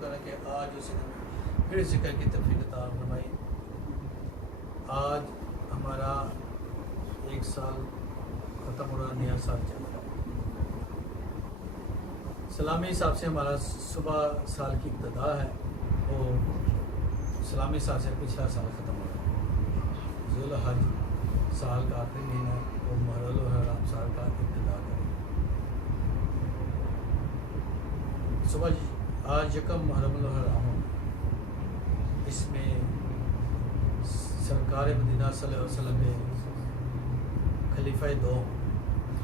شکر ہے کہ آج اس نے پھر ذکر کی توفیق عطا فرمائی. آج ہمارا 1 سال ختم ہو رہا، نیا سال چل رہا ہے. سلامی حساب سے ہمارا صبح سال کی ابتدا ہے، وہ اسلامی حساب سے پچھلا سال ختم ہو رہا ہے. ذو الحج سال کا آخری مہینہ ہے، وہ محرم الحرام سال کا ابتدا کرے. صبح آج یکم محرم الحرام، اس میں سرکار مدینہ صلی اللہ علیہ وسلم نے خلیفہ دوم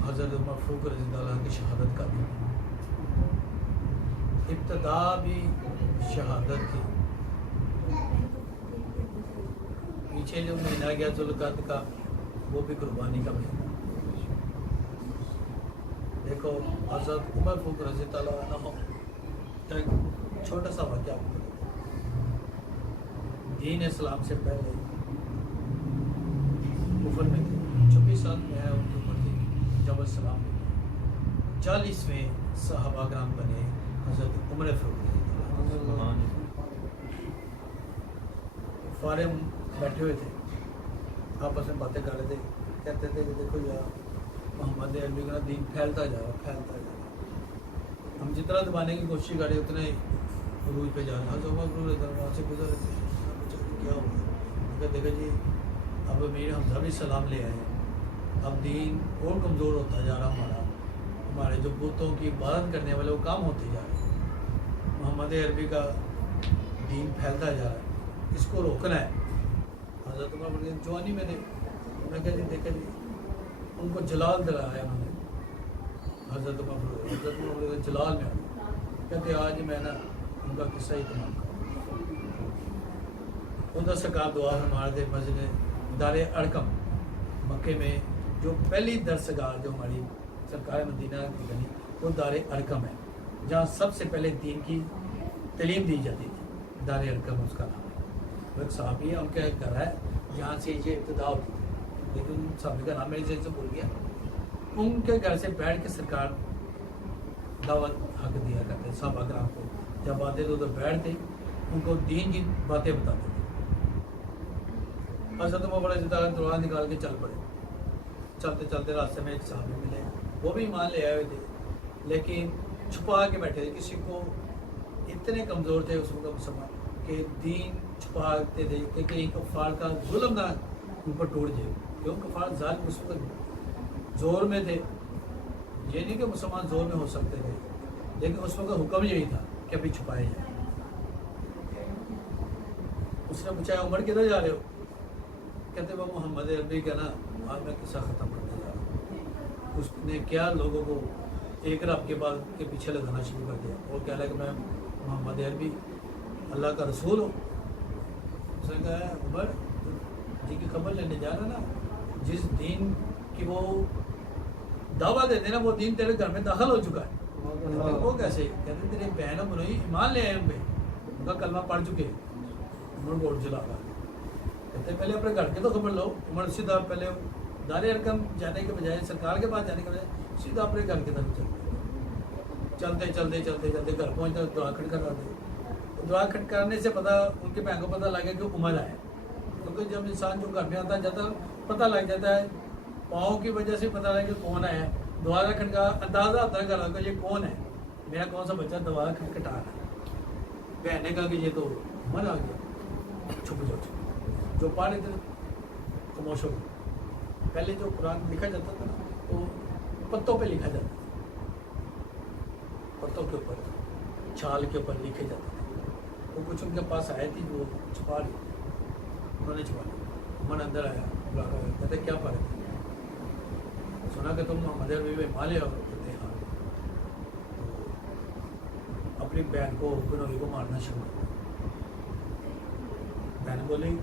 حضرت عمر فاروق رضی اللہ عنہ کی شہادت کا دن. ابتدا بھی شہادت تھی. پیچھے جو مہینہ گیا ذوالقعدہ کا، وہ بھی قربانی کا مہینہ. دیکھو حضرت عمر فاروق رضی اللہ عنہ کا ایک چھوٹا سا واقعہ آپ کو دین اسلام سے پہلے کفر میں تھے. 24 سال میں ہے ان کی عمر تھی جب اسلام میں 40ویں صحابہ کرام بنے حضرت عمر فاروق رضی اللہ عنہ. فارغ بیٹھے ہوئے تھے، آپس میں باتیں کر رہے تھے. کہتے تھے کہ دیکھو یار محمد عربی کا دین پھیلتا جا رہا پھیلتا جا رہا. ہم جتنا دبانے کی کوشش کر رہے اتنا ہی عروج پہ جا رہا. حضرت عمر فاروق وہاں سے گزر رہے تھے. کیا ہوا؟ دیکھو جی اب امیر حمزہ بھی سلام لے آئے ہیں، اب دین اور کمزور ہوتا جا رہا. ہمارے جو بتوں کی عبادت کرنے والے وہ کام ہوتے جا رہے ہیں. محمد عربی کا دین پھیلتا جا رہا ہے، اس کو روکنا ہے. حضرت عمر فاروق جوانی میں نے کہا جی دیکھا جی ان کو جلال دلایا انہوں نے. حضرت عمر فاروق جلال میں کہتے آج میں نا ان کا قصہ ہی تمام کروں. ادھر سرکار دعا ہمارے تھے مسجد دار ارقم مکے میں، جو پہلی درسگاہ جو ہماری سرکار مدینہ کی بنی وہ دار ارقم ہے، جہاں سب سے پہلے دین کی تعلیم دی جاتی تھی. دار ارقم اس کا نام ہے. وہ ایک صحابی ہے، ان کا ایک گھر ہے جہاں سے یہ ابتدا ہوتی تھی، لیکن صحابی کا نام میرے ذہن سے بھول گیا. ان کے گھر سے بیٹھ کے سرکار دعوت حق دیا کرتے صحابہ کرام کو. جب آتے تو ادھر بیٹھتے ان کو دین کی باتیں بتاتے تھے. حضرت عمر رضی اللہ عنہ دعا نکال کے چل پڑے. چلتے چلتے راستے میں ایک صحابی ملے، وہ بھی ایمان لے آئے ہوئے تھے لیکن چھپا کے بیٹھے تھے. کسی کو اتنے کمزور تھے اس وقت مسلمان کہ دین چھپاتے تھے کہ کہیں کفار کا ظلم نہ ان پر ٹوٹ جائے. کیوں کفار ظالم اس وقت زور میں تھے. یہ نہیں کہ مسلمان زور میں ہو سکتے تھے، لیکن اس وقت حکم یہی تھا کہ ابھی چھپائے جائیں. اس نے پوچھا عمر کدھر جا رہے ہو؟ کہتے وہ محمد عربی کا نا آج میں قصہ ختم کرنے جا رہا ہوں. اس نے کیا لوگوں کو ایک رب کے بعد کے پیچھے لگانا شروع کر دیا. وہ کہہ رہا کہ میں محمد عربی اللہ کا رسول ہوں. اس نے کہا عمر جی کی خبر لینے جا رہا نا، جس دین کی وہ دعویٰ دیتے نا وہ دین تیرے گھر میں داخل ہو چکا ہے. وہ کیسے؟ کہتے تیرے بہن اور بنوئی ایمان لے آئے ہم پہ، ان کا کلمہ پڑھ چکے. عمر کو جلا رہا. کہتے پہلے اپنے گھر کے تو خبر لو. عمر سیدھا پہلے دار ارقم جانے کے بجائے سرکار کے پاس جانے کے بجائے سیدھا اپنے گھر کی طرف چلتے چلتے چلتے چلتے گھر پہنچتے دعا کھٹکھٹا دے. دعا کھٹکانے سے پتہ ان کے بہن کو پتہ لگ گیا کہ عمر آئے. کیونکہ جب انسان جو گھر میں آتا جاتا پتہ لگ جاتا ہے، پاؤں کی وجہ سے پتہ لگا کہ کون آیا ہے. دعا کا کھٹکا اندازہ آتا ہے گھر کا یہ کون ہے، میرا کون سا بچہ دعا کھٹکھٹا رہا ہے. بہن نے کہا کہ یہ تو عمر آ گیا. چھپ جاؤ. جو پڑھ رہے تھے خاموش ہو گئے. پہلے جو قرآن لکھا جاتا تھا نا وہ پتوں پہ لکھا جاتا تھا، پتوں کے اوپر چھال کے اوپر لکھے جاتے تھے. وہ کچھ ان کے پاس آئے تھی وہ چھپا لی، انہوں نے چھپا لیا. من اندر آیا کہتے کیا پڑھ رہے تھے؟ سنا کہ تم محمد عربی میں مالے ہو. کہتے ہاں. اپنی بہن کو بنوئی کو مارنا شروع کر. بہن بولی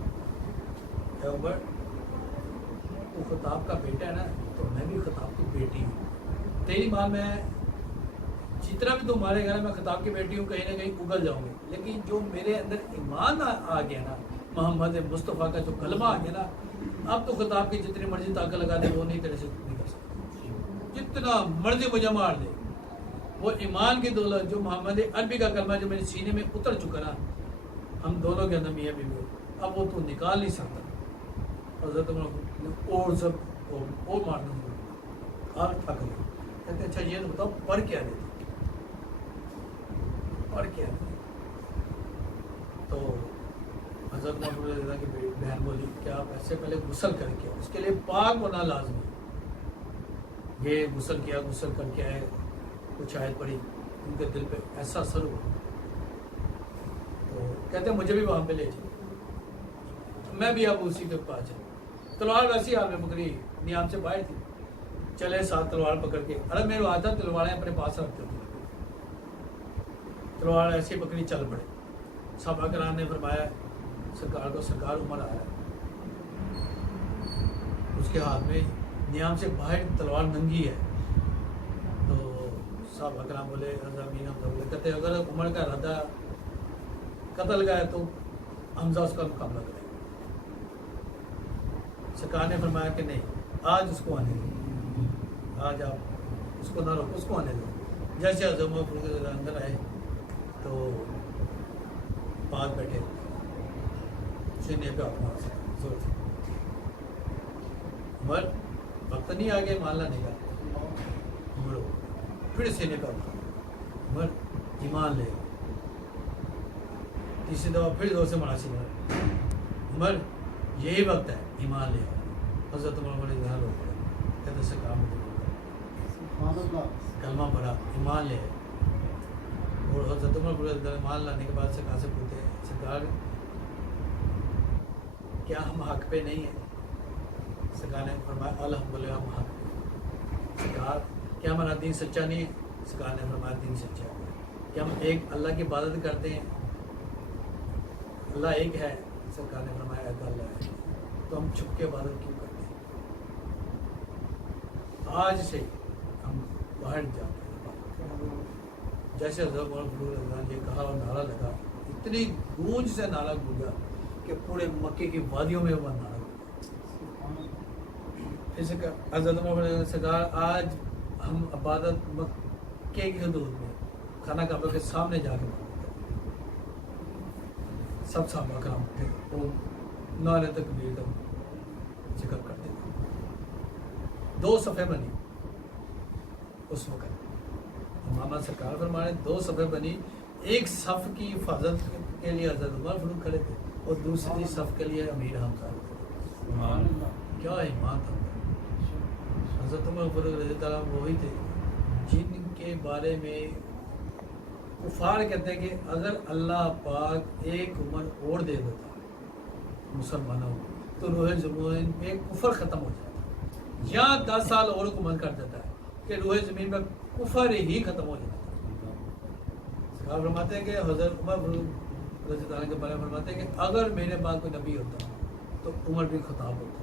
اے عمر وہ خطاب کا بیٹا ہے نا تو میں بھی خطاب کی بیٹی ہوں. تیری ماں میں جتنا بھی تمہارے گھر میں خطاب کی بیٹی ہوں کہیں نہ کہیں اگل جاؤں گی، لیکن جو میرے اندر ایمان آ گیا نا، محمد مصطفیٰ کا جو کلمہ آ گیا نا، اب تو خطاب کی جتنی مرضی طاقت لگا دے وہ نہیں تیرے سے نہیں کر سکتا. جتنا مرضی مجھے مار دے وہ ایمان کی دولت جو محمد عربی کا کلمہ جو میرے سینے میں اتر چکا نا، ہم دونوں کے اندر میاں بیوی، اب وہ تو نکال نہیں سکتا۔ حضرت عمر اور سب اور مارنا آگ تھک گئی، کہتے اچھا یہ بتاؤ پڑھ کیا دیتے، پڑھ کیا دیتے؟ تو حضرت عمر کی بہن بولی کہ آپ ایسے پہلے غسل کر کے اس کے لیے پاک ہونا لازمی، یہ غسل کیا، غسل کر کے آئے، کچھ آیت پڑھی، ان کے دل پہ ایسا اثر ہوا، تو کہتے ہیں مجھے بھی وہاں پہ لے جائے، میں بھی اب اسی کے پاس جاؤں، تلوار ویسی حال میں پکڑی، نیام سے باہر تھی، چلے ساتھ تلوار پکڑ کے، ارے میرے آتا تلواریں اپنے پاس رکھتے تھے، تلوار ایسی پکڑی چل پڑے۔ صحابہ کرام نے فرمایا سرکار کو، سرکار عمر آیا، اس کے ہاتھ میں نیام سے باہر تلوار ننگی ہے، تو صحابہ کرام بولے حضرت بولے، کہتے اگر عمر کا ارادہ قتل کا ہے تو حمزہ اس کا مقابلہ کرے گا۔ سرکار نے فرمایا کہ نہیں، آج اس کو آنے دو، آج آپ اس کو نہ روکو، اس کو آنے دو۔ جیسے حضرت عمر اندر آئے تو پاس بیٹھے، سینے پہ اپنا زور سے، عمر وقت نہیں آگے مان لانے کا، عمر پھر سینے پہ اپنا، عمر ایمان لے، تیسری دفعہ پھر زور سے مارا سینے، عمر یہی وقت ہے، ایمان لے۔ حضرت عمر بڑے ذہن ہو گئے، کہتے سے کام کلمہ پڑھا، ایمان لے، اور حضرت عمر بڑے ایمان لانے کے بعد سرکار سے پوچھتے ہیں سرکار کیا ہم حق پہ نہیں ہیں؟ سرکار نے فرمایا الحمدللہ ہم حق پہ۔ سرکار کیا ہمارا دین سچا نہیں ہے؟ سرکار نے فرمایا دین سچا ہے۔ کیا ہم ایک اللہ کی عبادت کرتے ہیں؟ اللہ ایک ہے۔ سرکار نے فرمایا ایک اللہ ہے، تو ہم چھپ کے عبادت کیوں کرتے ہیں؟ آج سے ہم باہر جاتے ہیں، جیسے حضرت مولانا یہ کہا اور نعرہ لگا، اتنی گونج سے نعرہ گونجا کہ پورے مکے کی وادیوں میں وہ نعرہ گونجا۔ حضرت مولانا سرکار آج ہم عبادت مکے کی حدود میں خانہ کعبہ کے سامنے جا کے سب صحابہ کرام تھے، وہ نعرے تکبیر کا ذکر کرتے تھے، 2 صفحے بنی اس وقت، امامہ سرکار فرمانے 2 صفحے بنی، ایک صف کی حفاظت کے لیے حضرت عمر فاروق کھڑے تھے اور دوسری صف کے لیے امیر حمزہ تھے۔ کیا ایمان تھا حضرت عمر فاروق رضی اللہ عنہ، وہی تھے جن کے بارے میں کفار کہتے ہیں کہ اگر اللہ پاک ایک عمر اور دے دیتا مسلمانوں تو روح زمین پہ کفر ختم ہو جاتا، یا 10 سال اور حکومت کر دیتا ہے کہ روح زمین میں کفر ہی ختم ہو جاتا ہے۔ سرکار فرماتے ہیں کہ حضرت عمر رضی اللہ عنہ کے بارے میں فرماتے ہیں کہ اگر میرے بعد کوئی نبی ہوتا تو عمر بن خطاب ہوتا۔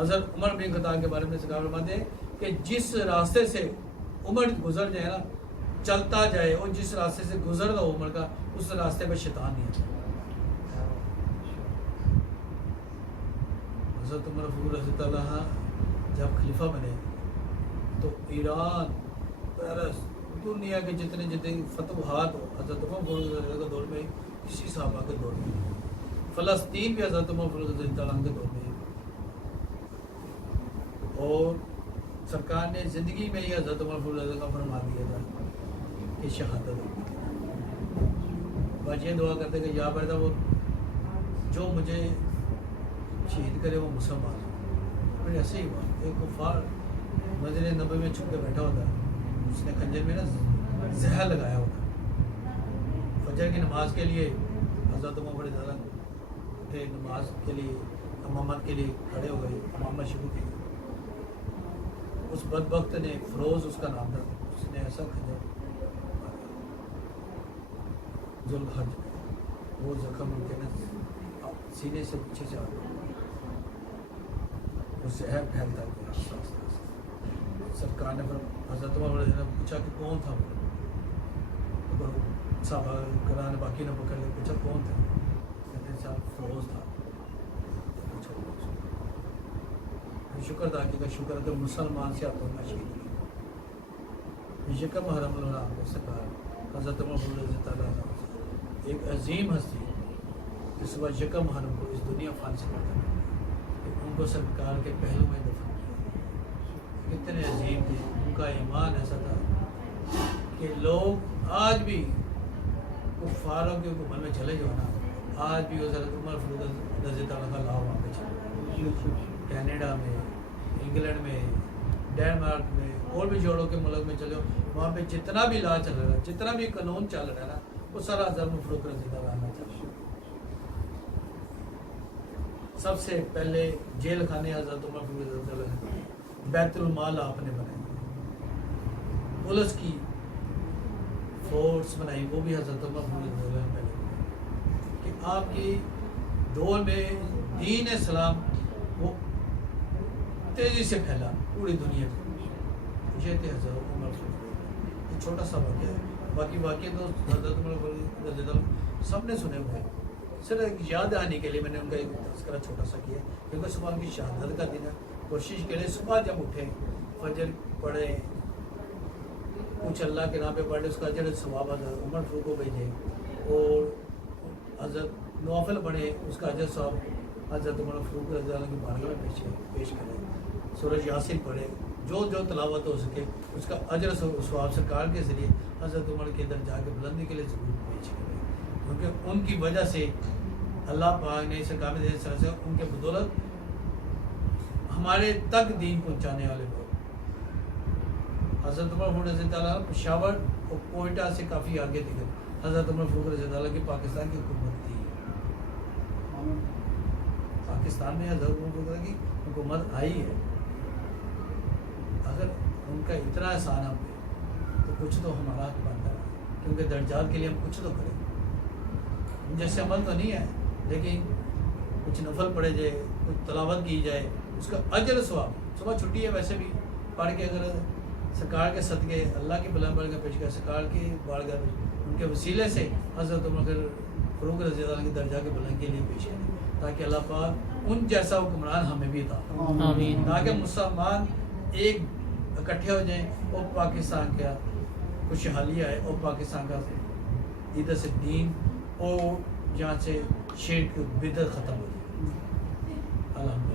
حضرت عمر بن خطاب کے بارے میں سرکار فرماتے ہیں کہ جس راستے سے عمر گزر جائے نا، چلتا جائے، اور جس راستے سے گزر گا عمر کا، اس راستے پہ شیطان نہیں آتا۔ حضرت عمر فاروق رضی اللہ عنہ جب خلیفہ بنے تو ایران، پیرس، دنیا کے جتنے فتوحات ہو حضرت عمر فاروق رضی اللہ عنہ کے دور میں، کسی صحابہ کے دور میں، فلسطین بھی حضرت عمر فاروق رضی اللہ عنہ کے دور میں، اور سرکار نے زندگی میں ہی حضرت عمر فاروق رضی اللہ عنہ فرما دیا تھا کہ شہادت ہوگی۔ بس یہ دعا کرتے کہ یا بردا وہ جو مجھے شہید کرے وہ مسلمان ہو۔ پھر ایسے ہی ہوا، ایک کفار مسجد نبوی میں چھپ کے بیٹھا ہوتا ہے، اس نے خنجر میں نا زہر لگایا ہوتا ہے۔ فجر کی نماز کے لیے حضرت عمر بڑے زیادہ اٹھے، نماز کے لیے امامت کے لیے کھڑے ہو گئے، امامت شروع کی۔ اس بدبخت نے، فروز اس کا نام تھا، اس نے ایسا خنجر ذوالحج میں، وہ زخم ان کے سینے سے پیچھے سے آ گیا، وہ زہر پھیلتا گیا۔ سرکار نے حضرت عمر نے پوچھا کہ کون تھا وہ؟ صحابہ کرام نے باقی نے پکڑ کے پوچھا کون تھا؟ کہتے ہیں صاحب فروز تھا۔ شکر تھا کہ شکر اگر مسلمان سے آپ کو شہید یکم حرم الحرام کو سرکار حضرت عمر رضی اللہ عنہ ایک عظیم ہستی جس وقت یکم حرم کو اس دنیا فان سے کرتا ہے، ان کو سرکار کے پہلو میں دفن کیا۔ کتنے عظیم تھے، ان کا ایمان ایسا تھا کہ لوگ آج بھی کفاروں کے حکومت میں چلے جو نا، آج بھی حضرت عمر فاروق رضی اللہ عنہ کا لاؤ وہاں پہ چلے، کینیڈا میں، انگلینڈ میں، ڈینمارک میں، اور بھی جوڑوں کے ملک میں چلے، وہاں پہ جتنا بھی لا چل رہا ہے، جتنا بھی قانون چل رہا ہے نا، وہ سارا حضرت عمر فاروق رضی اللہ عنہ چل رہا ہے۔ سب سے پہلے جیل خانے حضرت عمر فاروق رضی اللہ عنہ، بیت المال آپ نے بنائی، پولیس کی فورس بنائی، وہ بھی حضرت عمر فاروق رضی اللہ عنہ پہلے بنائی، کہ آپ کی دور میں دین اسلام وہ تیزی سے پھیلا پوری دنیا میں۔ یہ تھے حضرت عمر فاروق، یہ چھوٹا سا واقعہ ہے، باقی واقعہ تو حضرت عمر فاروق رضی اللہ عنہ سب نے سنے ہوئے ہیں، صرف ایک یاد آنے کے لیے میں نے ان کا ایک تذکرہ چھوٹا سا کیا، کیونکہ صبح ان کی شہادت کا دن ہے۔ کوشش کریں صبح جب اٹھیں، فجر پڑھیں، کچھ اللہ کے نام پہ پڑھیں، اس کا اجر ثواب حضرت عمر فاروق کو بھیجیں، اور حضرت نوافل پڑھیں، اس کا اجر ثواب حضرت عمر فاروق رضی اللہ عنہ کی بارگاہ میں پیش کریں، سورہ یاسین پڑھیں، جو تلاوت ہو سکے اس کا اجر ثواب سرکار کے ذریعے حضرت عمر کے درجات کے بلندی کے لیے ضرور پیش کریں، کیونکہ ان کی وجہ سے اللہ پاک نے سرکار میں سے ان کے بدولت ہمارے تک دین پہنچانے والے لوگ حضرت عمر فاروق رضی اللہ عنہ پشاور اور کوئٹہ سے کافی آگے تھے، حضرت عمر فاروق رضی اللہ عنہ کی پاکستان کی حکومت تھی، پاکستان میں حضرت عمر فاروق رضی اللہ عنہ کی حکومت آئی ہے۔ اگر ان کا اتنا احسان ہم پہ تو کچھ تو ہمارا حق بنتا ہے، کیونکہ درجات کے لیے ہم کچھ تو کریں، جیسے عمل تو نہیں ہے لیکن کچھ نفل پڑھے جائے، کچھ تلاوت کی جائے، اس کا اجر ثواب، صبح چھٹی ہے ویسے بھی پڑھ کے اگر سرکار کے صدقے اللہ کی بلند بارگاہ پیش کرے، سرکار کی بارگاہ میں ان کے وسیلے سے حضرت عمر فاروق رضی اللہ عنہ کی درجہ کے بلند کے لیے پیش کریں، تاکہ اللہ پاک ان جیسا حکمران ہمیں بھی عطا فرمائے، تاکہ مسلمان ایک اکٹھے ہو جائیں اور پاکستان کا خوشحالی آئے، اور پاکستان کا ادھر سے دین اور جہاں سے شرک بدعت ختم ہو جائے۔ الحمدللہ۔